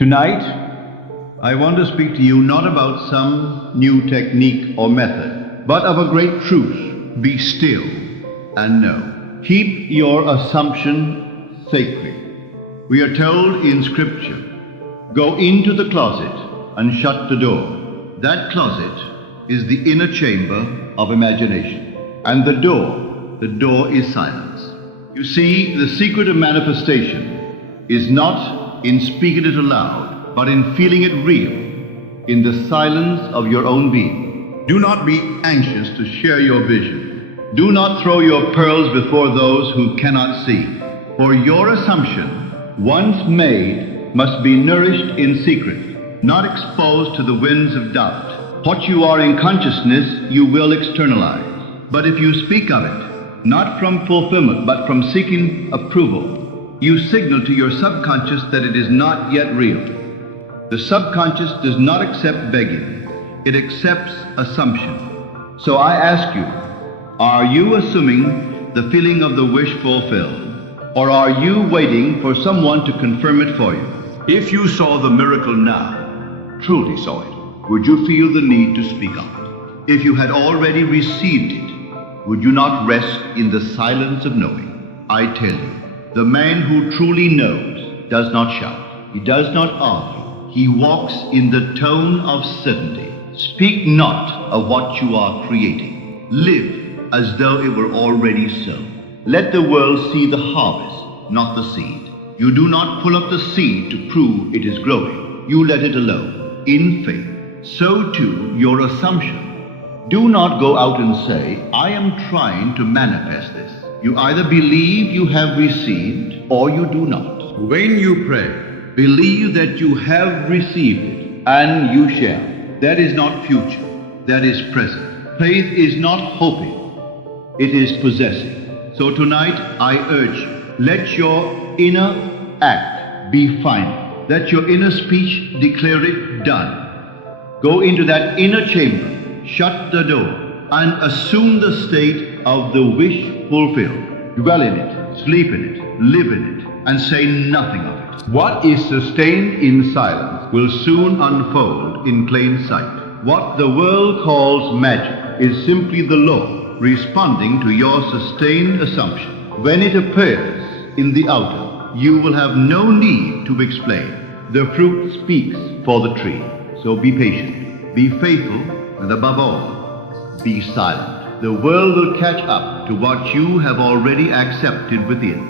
Tonight, I want to speak to you not about some new technique or method, but of a great truth. Be still and know. Keep your assumption sacred. We are told in Scripture, go into the closet and shut the door. That closet is the inner chamber of imagination. And the door is silence. You see, the secret of manifestation is not in speaking it aloud, but in feeling it real, in the silence of your own being. Do not be anxious to share your vision. Do not throw your pearls before those who cannot see. For your assumption, once made, must be nourished in secret, not exposed to the winds of doubt. What you are in consciousness, you will externalize. But if you speak of it, not from fulfillment, but from seeking approval, you signal to your subconscious that it is not yet real. The subconscious does not accept begging. It accepts assumption. So I ask you, are you assuming the feeling of the wish fulfilled? Or are you waiting for someone to confirm it for you? If you saw the miracle now, truly saw it, would you feel the need to speak of it? If you had already received it, would you not rest in the silence of knowing? I tell you, the man who truly knows does not shout. He does not argue. He walks in the tone of certainty. Speak not of what you are creating. Live as though it were already sown. Let the world see the harvest, not the seed. You do not pull up the seed to prove it is growing. You let it alone, in faith. So too your assumption. Do not go out and say, I am trying to manifest this. You either believe you have received or you do not. When you pray, believe that you have received it and you shall. That is not future, that is present. Faith is not hoping, it is possessing. So tonight I urge you, let your inner act be final. Let your inner speech declare it done. Go into that inner chamber. Shut the door and assume the state of the wish fulfilled. Dwell in it, sleep in it, live in it, and say nothing of it. What is sustained in silence will soon unfold in plain sight. What the world calls magic is simply the law responding to your sustained assumption. When it appears in the outer, you will have no need to explain. The fruit speaks for the tree. So be patient, be faithful, and above all, be silent. The world will catch up to what you have already accepted within.